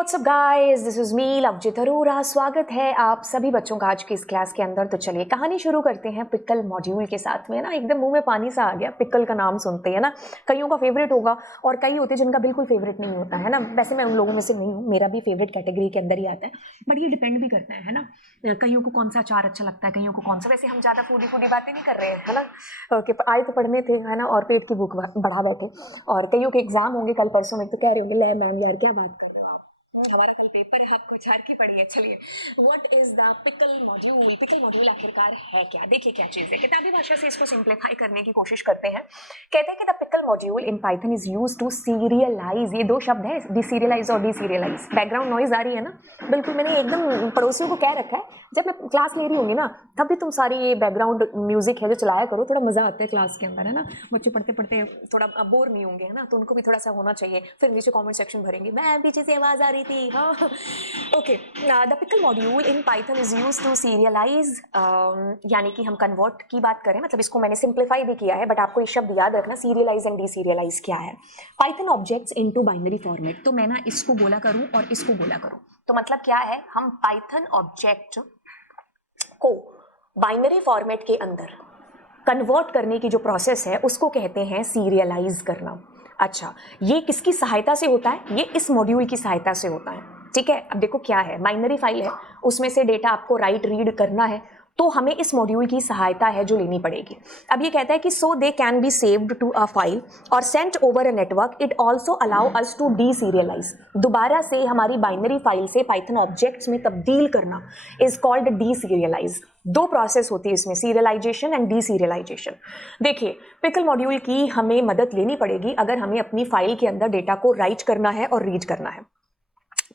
WhatsApp guys, this is me Lovejit Arora. स्वागत है आप सभी बच्चों का आज की इस क्लास के अंदर। तो चलिए कहानी शुरू करते हैं पिकल मॉड्यूल के साथ में। ना एकदम मुंह में पानी सा आ गया पिकल का नाम सुनते हैं ना। कईयों का फेवरेट होगा और कई होते हैं जिनका बिल्कुल फेवरेट नहीं होता है ना। वैसे मैं उन लोगों में से नहीं हूँ, मेरा भी फेवरेट कैटेगरी के अंदर ही आता है, बट ये डिपेंड भी करता है ना। कईयों को कौन सा अचार अच्छा लगता है, कईयों को कौन सा। वैसे हम ज़्यादा फूडी फूडी बातें नहीं कर रहे हैं है ना। ओके, आए तो पढ़ने थे है ना, और पेट की भूख बढ़ा बैठे। और कईयों के एग्जाम होंगे कल परसों में, तो कह रहे होंगे ले मैम यार क्या बात कर रहे हो आप, हमारा कल पेपर है, आपको अचार की पड़ी है। चलिए, what is the pickle module. Pickle module आखिरकार है क्या? देखिए क्या चीज है। किताबी भाषा से इसको सिंप्लीफाई करने की कोशिश करते हैं। कहते हैं कि the pickle module in Python is used to serialize. ये दो शब्द है, डिसीरियलाइज और डीसीरियलाइज। बैकग्राउंड नॉइज आ रही है ना, बिल्कुल मैंने एकदम पड़ोसियों को कह रखा है जब मैं क्लास ले रही होंगी ना, तब भी तुम सारी ये बैकग्राउंड म्यूजिक है जो चलाया करो, थोड़ा मजा आता है क्लास के अंदर है ना। बच्चे पढ़ते पढ़ते थोड़ा बोर नहीं होंगे है ना, तो उनको भी थोड़ा सा होना चाहिए। फिर नीचे कमेंट सेक्शन भरेंगे, मैं पीछे से आवाज आ रही थी। हाँ, okay. The pickle module in Python is used to serialize, यानी कि हम कन्वर्ट की बात करें, मतलब इसको मैंने सिंप्लीफाई भी किया है, बट आपको ये शब्द याद रखना, सीरियलाइज एंड डीसीरियलाइज क्या है। Python objects into binary format. तो मैं ना इसको बोला करूं और इसको बोला करूं, तो मतलब क्या है, हम पाइथन ऑब्जेक्ट को बाइनरी फॉर्मेट के अंदर कन्वर्ट करने की जो प्रोसेस है उसको कहते हैं सीरियलाइज करना। अच्छा, ये किसकी सहायता से होता है? ये इस मॉड्यूल की सहायता से होता है। ठीक है, अब देखो क्या है, बाइनरी फाइल है, उसमें से डेटा आपको राइट रीड करना है, तो हमें इस मॉड्यूल की सहायता है जो लेनी पड़ेगी। अब ये कहता है कि so they can be saved to a file और sent over a network, it also allow us to deserialize. दोबारा से हमारी बाइनरी फाइल से पाइथन ऑब्जेक्ट्स में तब्दील करना इज कॉल्ड डीसीरियलाइज। दो प्रोसेस होती है इसमें, सीरियलाइजेशन एंड डीसीरियलाइजेशन। देखिए, पिकल मॉड्यूल की हमें मदद लेनी पड़ेगी अगर हमें अपनी फाइल के अंदर डेटा को राइट करना है और रीड करना है।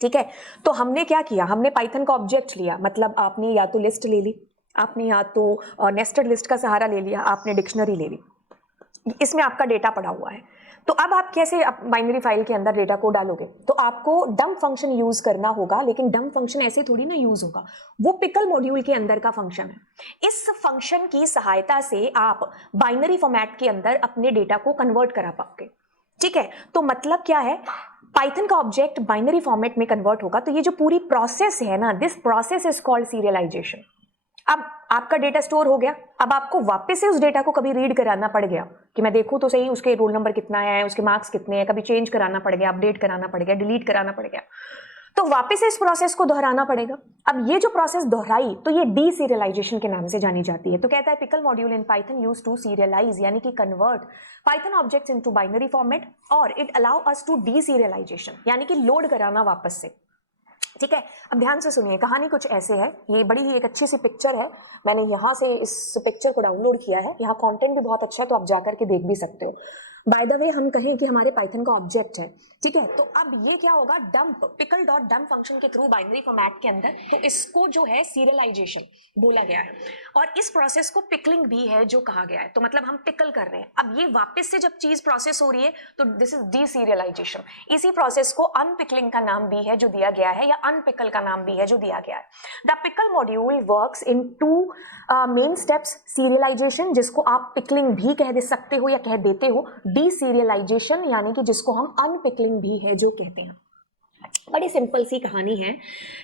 ठीक है, तो हमने क्या किया, हमने पाइथन का ऑब्जेक्ट लिया, मतलब आपने या तो लिस्ट ले ली, आपने या तो नेस्टेड लिस्ट का सहारा ले लिया, आपने डिक्शनरी ले ली, इसमें आपका डेटा पड़ा हुआ है। तो अब आप कैसे बाइनरी फाइल के अंदर डेटा को डालोगे? तो आपको डंप फंक्शन यूज करना होगा, लेकिन डंप फंक्शन ऐसे थोड़ी ना यूज होगा, वो पिकल मॉड्यूल के अंदर का फंक्शन है। इस फंक्शन की सहायता से आप बाइनरी फॉर्मेट के अंदर अपने डेटा को कन्वर्ट करा पाओगे। ठीक है, तो मतलब क्या है, पाइथन का ऑब्जेक्ट बाइनरी फॉर्मेट में कन्वर्ट होगा, तो ये जो पूरी प्रोसेस है ना, this process is called serialisation. अब आपका डेटा स्टोर हो गया, अब आपको वापस से उस डेटा को कभी रीड कराना पड़ गया कि मैं देखूं तो सही उसके रोल नंबर कितना है, उसके मार्क्स कितने हैं, कभी चेंज कराना पड़ गया, अपडेट कराना पड़ गया, डिलीट कराना पड़ गया, तो वापस से इस प्रोसेस को दोहराना पड़ेगा। अब ये जो प्रोसेस दोहराई तो ये डीसीरियलाइजेशन के नाम से जानी जाती है। तो कहता है pickle module in Python use to serialize, यानी कि convert Python objects into binary format, और it allow us to deserialization, यानी कि लोड कराना वापस से। ठीक है, अब ध्यान से सुनिए, कहानी कुछ ऐसे है, ये बड़ी ही एक अच्छी सी पिक्चर है, मैंने यहाँ से इस पिक्चर को डाउनलोड किया है, यहाँ कंटेंट भी बहुत अच्छा है, तो आप जाकर के देख भी सकते हो। बाय द वे, हम कहें कि हमारे पाइथन का ऑब्जेक्ट है, ठीक है, तो अब ये क्या होगा, dump pickle dot dump function के थ्रू बाइनरी फॉर्मेट के अंदर, तो इसको जो है सीरियलाइजेशन बोला गया है, और इस प्रोसेस को पिकलिंग भी है जो कहा गया है। तो मतलब हम पिकल कर रहे हैं। अब ये वापस से जब चीज प्रोसेस हो रही है तो दिस इज डीसीरियलाइजेशन। इसी प्रोसेस को अनपिकलिंग का नाम भी है जो दिया गया है, या अनपिकल का नाम भी है जो दिया गया है। The pickle module works in two main steps, serialization जिसको आप पिकलिंग भी कह दे सकते हो या कह देते हो, डीसीरियलाइजेशन यानी कि जिसको हम अनपिकलिंग भी है जो कहते हैं। बड़ी सिंपल सी कहानी है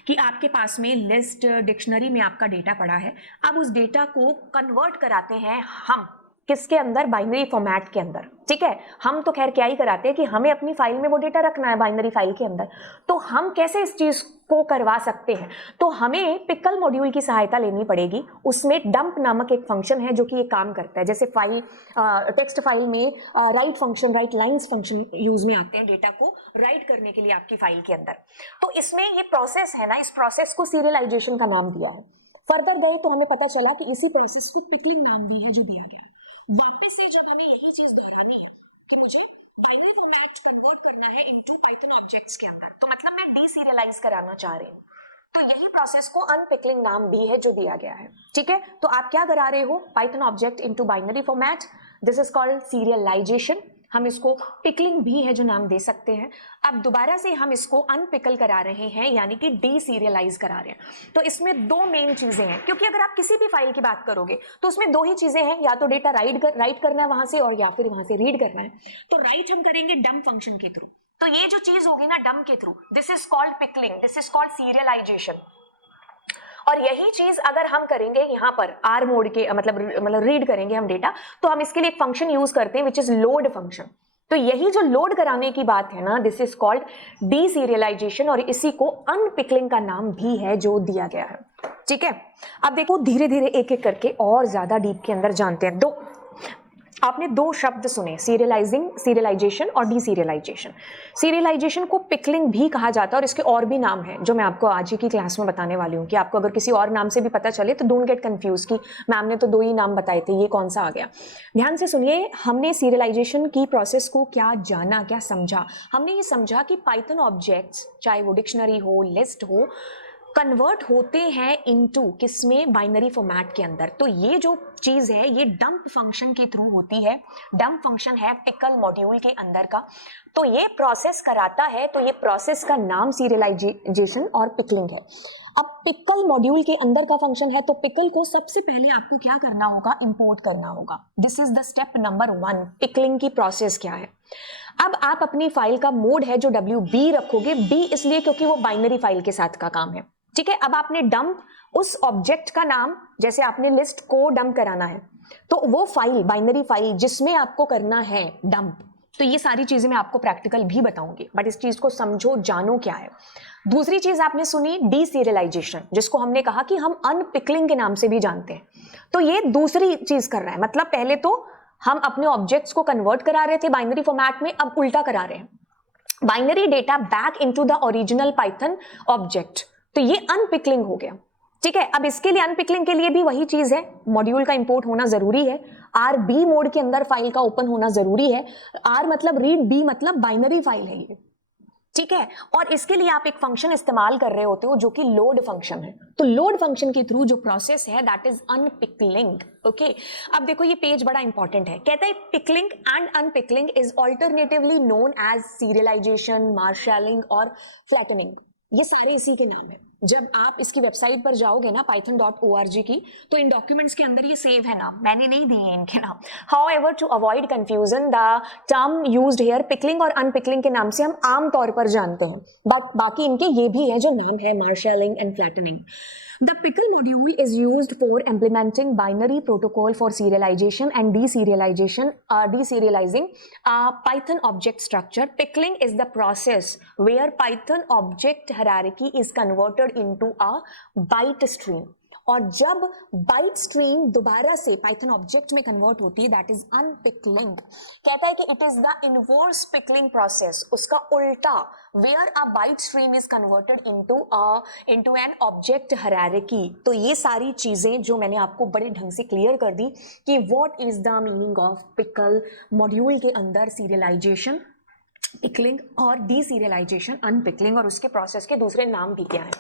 कि आपके पास में लिस्ट डिक्शनरी में आपका डेटा पड़ा है, अब उस डेटा को कन्वर्ट कराते हैं हम किसके अंदर, बाइनरी फॉर्मेट के अंदर। ठीक है, हम तो खैर क्या ही कराते हैं कि हमें अपनी फाइल में वो डेटा रखना है बाइनरी फाइल के अंदर, तो हम कैसे इस चीज को करवा सकते हैं, तो हमें पिकल मॉड्यूल की सहायता लेनी पड़ेगी। उसमें डंप नामक एक फंक्शन है जो कि ये काम करता है, जैसे फाइल टेक्स्ट फाइल में right function, right lines function use में आते हैं डेटा को राइट करने के लिए आपकी फाइल के अंदर। तो इसमें ये प्रोसेस है ना, इस प्रोसेस को सीरियलाइजेशन का नाम दिया है। फर्दर गए तो हमें पता चला कि इसी प्रोसेस को पिकलिंग नाम भी है जो दिया गया है। वापस से जब हमें यही चीज दोहरानी है तो मुझे बाइनरी फॉर्मेट कन्वर्ट करना है इनटू पाइथन ऑब्जेक्ट्स के अंदर, तो मतलब मैं डीसीरियलाइज कराना चाह रही हूँ, तो यही प्रोसेस को अनपिकलिंग नाम भी है जो दिया गया है। ठीक है, तो आप क्या करा रहे हो, Python object into binary format, this is called serialisation. हम इसको पिकलिंग भी है जो नाम दे सकते हैं। अब दोबारा से हम इसको अनपिकल करा रहे हैं, यानी कि डीसीरियलाइज करा रहे हैं। तो इसमें दो मेन चीजें हैं, क्योंकि अगर आप किसी भी फाइल की बात करोगे तो उसमें दो ही चीजें हैं, या तो डेटा राइट करना है वहां से, और या फिर वहां से रीड करना है। तो राइट हम करेंगे डंप फंक्शन के थ्रू, तो ये जो चीज होगी ना डंप के through, this is called pickling, this is called serialisation. और यही चीज अगर हम करेंगे यहाँ पर आर मोड के मतलब रीड करेंगे हम डेटा, तो हम इसके लिए एक फंक्शन यूज करते हैं विच इज लोड फंक्शन। तो यही जो लोड कराने की बात है ना, this is called D serialisation, और इसी को अनपिकलिंग का नाम भी है जो दिया गया है। ठीक है, अब देखो धीरे धीरे एक एक करके और ज्यादा डीप के अंदर जानते हैं। आपने दो शब्द सुने, सीरियलाइजिंग, सीरियलाइजेशन और डीसीरियलाइजेशन। सीरियलाइजेशन को पिकलिंग भी कहा जाता है और इसके और भी नाम हैं जो मैं आपको आज ही की क्लास में बताने वाली हूँ, कि आपको अगर किसी और नाम से भी पता चले तो डोंट गेट कंफ्यूज कि मैम ने तो दो ही नाम बताए थे, ये कौन सा आ गया। ध्यान से सुनिए, हमने सीरियलाइजेशन की प्रोसेस को क्या जाना, क्या समझा। हमने ये समझा कि पाइथन ऑब्जेक्ट्स, चाहे वो डिक्शनरी हो, लिस्ट हो, कन्वर्ट होते हैं इनटू किसमें, बाइनरी फॉर्मेट के अंदर। तो ये जो चीज है ये डंप फंक्शन के थ्रू होती है। डंप फंक्शन है पिकल मॉड्यूल के अंदर का, तो ये प्रोसेस कराता है। तो ये प्रोसेस का नाम सीरियलाइजेशन और पिकलिंग है। अब पिकल मॉड्यूल के अंदर का फंक्शन है, तो पिकल को सबसे पहले आपको क्या करना होगा, इंपोर्ट करना होगा। This is the step number 1। Pickling की प्रोसेस क्या है। अब आप अपनी फाइल का मोड है जो WB रखोगे, B इसलिए क्योंकि वो बाइनरी फाइल के साथ का काम है। ठीक है, अब आपने डंप उस ऑब्जेक्ट का नाम, जैसे आपने लिस्ट को डंप कराना है, तो वो फाइल, बाइनरी फाइल जिसमें आपको करना है डंप। तो ये सारी चीजें मैं आपको प्रैक्टिकल भी बताऊंगी, बट इस चीज को समझो, जानो क्या है। दूसरी चीज आपने सुनी डीसीरियलाइजेशन, जिसको हमने कहा कि हम अनपिकलिंग के नाम से भी जानते हैं। तो ये दूसरी चीज कर रहा है, मतलब पहले तो हम अपने ऑब्जेक्ट्स को कन्वर्ट करा रहे थे बाइनरी फॉर्मेट में, अब उल्टा करा रहे हैं, binary data back into the original Python object. तो ये अनपिकलिंग हो गया। ठीक है, अब इसके लिए अनपिकलिंग के लिए भी वही चीज है, मॉड्यूल का इंपोर्ट होना जरूरी है, RB मोड के अंदर फाइल का ओपन होना जरूरी है। R मतलब रीड, B मतलब बाइनरी फाइल है ये। ठीक है, और इसके लिए आप एक फंक्शन इस्तेमाल कर रहे होते हो जो कि लोड फंक्शन है। तो लोड फंक्शन के थ्रू जो प्रोसेस है दैट इज अनपिकलिंग। ओके, अब देखो ये पेज बड़ा इंपॉर्टेंट है, कहता है pickling and unpickling is alternatively known as serialization, marshalling और फ्लैटनिंग। ये सारे इसी के नाम है। जब आप इसकी वेबसाइट पर जाओगे ना python.org की, तो इन डॉक्यूमेंट्स के अंदर ये सेव है नाम, मैंने नहीं दिए इनके नाम। However to avoid confusion the term used here pickling और अनपिकलिंग के नाम से हम आम तौर पर जानते हैं, बाकी इनके ये भी है जो नाम है, marshalling and flattening. The pickle module is used for implementing binary protocol for serialization and deserializing Python object structure. Pickling is the process where Python object hierarchy is converted into a byte stream. और जब byte stream दोबारा से Python object में convert होती है, that is unpickling. कहता है कि it is the inverse pickling process, उसका उल्टा, where a byte stream is converted into an object hierarchy. तो ये सारी चीजें जो मैंने आपको बड़े ढंग से क्लियर कर दी कि what is the meaning of pickle module के अंदर सीरियलाइजेशन, पिकलिंग और डीसीरियलाइजेशन, अनपिकलिंग, और उसके प्रोसेस के दूसरे नाम भी क्या है।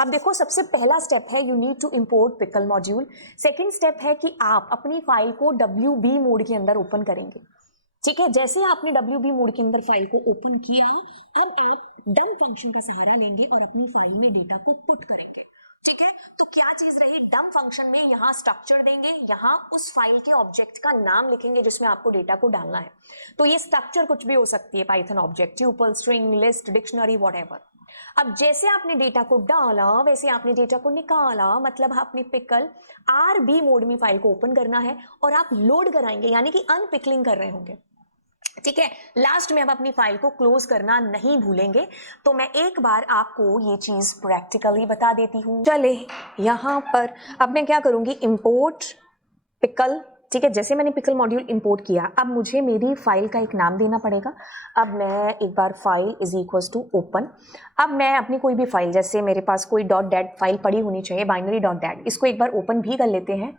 अब देखो, सबसे पहला स्टेप है you need to import pickle module. Second step है कि आप अपनी फाइल को WB मोड के अंदर ओपन करेंगे। ठीक है, जैसे आपने WB मोड के अंदर फाइल को ओपन किया, अब आप डंप फंक्शन का सहारा लेंगे और अपनी फाइल में डेटा को पुट करेंगे। ठीक है, तो क्या चीज रही, डंप फंक्शन में यहाँ स्ट्रक्चर देंगे, यहाँ उस फाइल के ऑब्जेक्ट का नाम लिखेंगे जिसमें आपको डेटा को डालना है। तो ये स्ट्रक्चर कुछ भी हो सकती है, Python object, tuple, string, list, dictionary, whatever. अब जैसे आपने डेटा को डाला वैसे आपने डेटा को निकाला, मतलब आपने पिकल RB मोड में फाइल को ओपन करना है और आप लोड कराएंगे, यानी कि अनपिकलिंग कर रहे होंगे। ठीक है, लास्ट में अब अपनी फाइल को क्लोज करना नहीं भूलेंगे। तो मैं एक बार आपको ये चीज प्रैक्टिकली बता देती हूँ। चले यहाँ पर अब मैं क्या करूंगी, इंपोर्ट पिकल। ठीक है, जैसे मैंने पिकल मॉड्यूल इंपोर्ट किया, अब मुझे मेरी फाइल का एक नाम देना पड़ेगा। अब मैं एक बार file is equals to open. अब मैं अपनी कोई भी फाइल, जैसे मेरे पास कोई .dat फाइल पड़ी होनी चाहिए, बाइनरी .dat, इसको एक बार ओपन भी कर लेते हैं।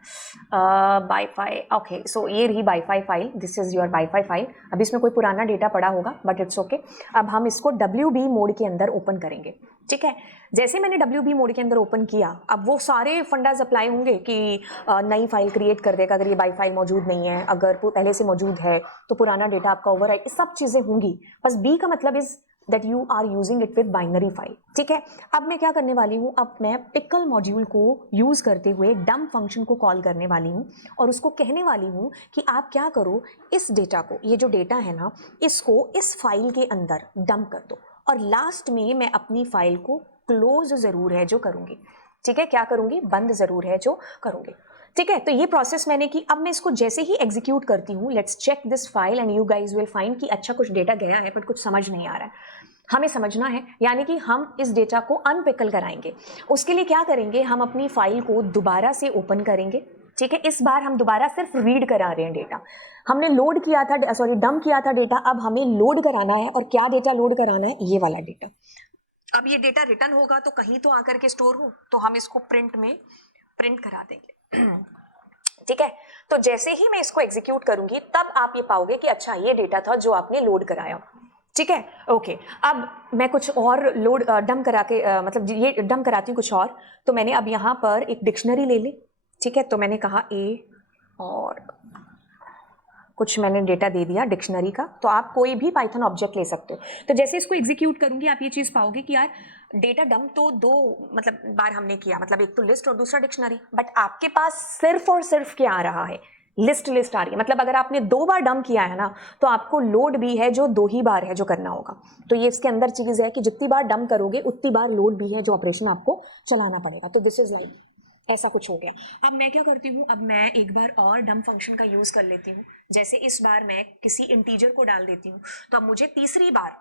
बाईफाई, ओके, सो ये रही बाईफाई फाइल, दिस इज योर बाईफाई फाइल। अब इसमें कोई पुराना डेटा पड़ा होगा बट इट्स ओके। अब हम इसको WB मोड के अंदर ओपन करेंगे। ठीक है, जैसे मैंने WB मोड के अंदर ओपन किया, अब वो सारे फंडाज अप्लाई होंगे कि नई फाइल क्रिएट कर देगा अगर ये बाई फाइल मौजूद नहीं है, अगर पहले से मौजूद है तो पुराना डेटा आपका ओवर है, सब चीजें होंगी। बस B का मतलब is that you are using it with binary file. ठीक है, अब मैं क्या करने वाली हूँ, अब मैं पिकल मॉड्यूल को यूज़ करते हुए डंप फंक्शन को कॉल करने वाली हूँ और उसको कहने वाली हूँ कि आप क्या करो, इस डेटा को, ये जो डेटा है ना, इसको इस फाइल के अंदर डंप कर दो और लास्ट में मैं अपनी फाइल को क्लोज ज़रूर है जो करूँगी। ठीक है, क्या करूँगी, बंद ज़रूर है जो करूँगी। ठीक है, तो ये प्रोसेस मैंने की। अब मैं इसको जैसे ही एग्जीक्यूट करती हूँ, let's check this file and you guys will find कि अच्छा कुछ डेटा गया है बट कुछ समझ नहीं आ रहा है, हमें समझना है, यानी कि हम इस डेटा को अनपिकल कराएंगे। उसके लिए क्या करेंगे, हम अपनी फाइल को दोबारा से ओपन करेंगे। ठीक है, इस बार हम दोबारा सिर्फ रीड करा रहे हैं डेटा, हमने लोड किया था, डंप किया था डेटा, अब हमें लोड कराना है। और क्या डेटा लोड कराना है, ये वाला डेटा। अब ये डेटा रिटर्न होगा तो कहीं तो आकर के स्टोर हो, तो हम इसको प्रिंट में प्रिंट करा देंगे। ठीक है, तो जैसे ही मैं इसको एग्जीक्यूट करूंगी तब आप ये पाओगे कि अच्छा ये डेटा था जो आपने लोड कराया। ठीक है, ओके, अब मैं कुछ और लोड डंप करा के मतलब ये डंप कराती हूँ कुछ और। तो मैंने अब यहाँ पर एक डिक्शनरी ले ली। ठीक है, तो मैंने कहा ए और कुछ मैंने डेटा दे दिया डिक्शनरी का। तो आप कोई भी पाइथन ऑब्जेक्ट ले सकते हो। तो जैसे इसको एग्जीक्यूट करूंगी आप ये चीज़ पाओगे कि यार डेटा डंप तो दो मतलब बार हमने किया, मतलब एक तो लिस्ट और दूसरा डिक्शनरी, बट आपके पास सिर्फ और सिर्फ क्या आ रहा है, लिस्ट आ रही है। मतलब अगर आपने 2 बार डंप किया है ना, तो आपको लोड भी है जो 2 ही बार है जो करना होगा। तो ये इसके अंदर चीज़ है कि जितनी बार डंप करोगे उतनी बार लोड भी है जो ऑपरेशन आपको चलाना पड़ेगा। तो दिस इज लाइक ऐसा कुछ हो गया। अब मैं क्या करती हूँ, अब मैं एक बार और डंप फंक्शन का यूज़ कर लेती हूँ। जैसे इस बार मैं किसी इंटीजर को डाल देती हूँ, तो अब मुझे तीसरी बार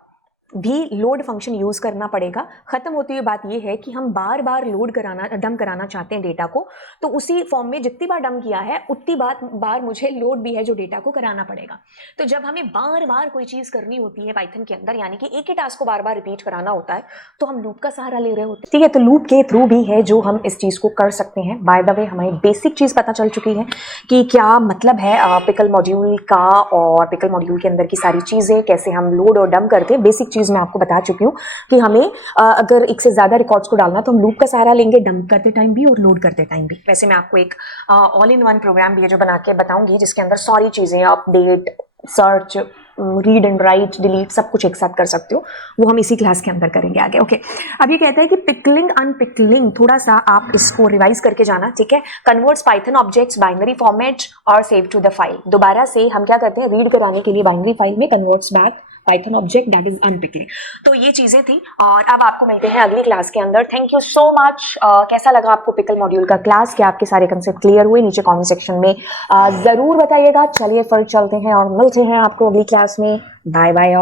भी लोड फंक्शन यूज़ करना पड़ेगा। ख़त्म होती हुई बात यह है कि हम बार बार डंप कराना चाहते हैं डेटा को, तो उसी फॉर्म में जितनी बार डंप किया है उतनी बार मुझे लोड भी है जो डेटा को कराना पड़ेगा। तो जब हमें बार बार कोई चीज़ करनी होती है पाइथन के अंदर, यानी कि एक ही टास्क को बार बार रिपीट कराना होता है, तो हम लूप का सहारा ले रहे होते हैं। ठीक है, तो लूप के थ्रू भी है जो हम इस चीज़ को कर सकते हैं। बाय द वे हमें बेसिक चीज़ पता चल चुकी है कि क्या मतलब है पिकल मॉड्यूल का, और पिकल मॉड्यूल के अंदर की सारी चीज़ें कैसे हम लोड और डंप करते हैं। बेसिक चीज़ मैं आपको बता चुकी हूँ कि हमें अगर एक से ज़्यादा रिकॉर्ड्स को डालना तो हम लूप का सहारा लेंगे, डंप करते टाइम भी और लोड करते टाइम भी। वैसे मैं आपको एक ऑल इन वन प्रोग्राम भी है जो बना के बताऊंगी, जिसके अंदर सारी चीज़ें update, search, read and right, delete सब कुछ एक साथ कर सकते हो। वो हम इसी क्लास के अंदर करेंगे आगे। ओके, अब ये कहता है कि पिकलिंग अनपिकलिंग, थोड़ा सा आप इसको रिवाइज करके जाना। ठीक है, converts Python objects binary format और सेव टू द फाइल। दोबारा से हम क्या करते हैं, रीड कराने के लिए बाइनरी फाइल में converts back Python object that is unpickling. तो ये चीजें थी और अब आपको मिलते हैं अगली क्लास के अंदर। Thank you so much. कैसा लगा आपको पिकल मॉड्यूल का क्लास, क्या आपके सारे कंसेप्ट क्लियर हुए, नीचे कमेंट सेक्शन में जरूर बताइएगा। चलिए फिर चलते हैं और मिलते हैं आपको अगली क्लास में। Bye bye.